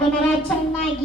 በነራቸውና ጊ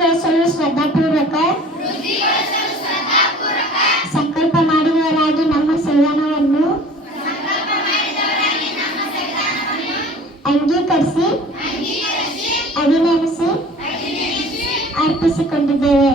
ವೃದ್ಧಿಗೊಳಿಸಲು ಶ್ರದ್ಧಾಪೂರ್ವಕ ಸಂಕಲ್ಪ ಮಾಡುವವರಾಗಿ ನಮ್ಮ ಸಂವಿಧಾನವನ್ನು ಅಂಗೀಕರಿಸಿ ಅಭಿನಯಿಸಿ ಅರ್ಪಿಸಿಕೊಂಡಿದ್ದೇವೆ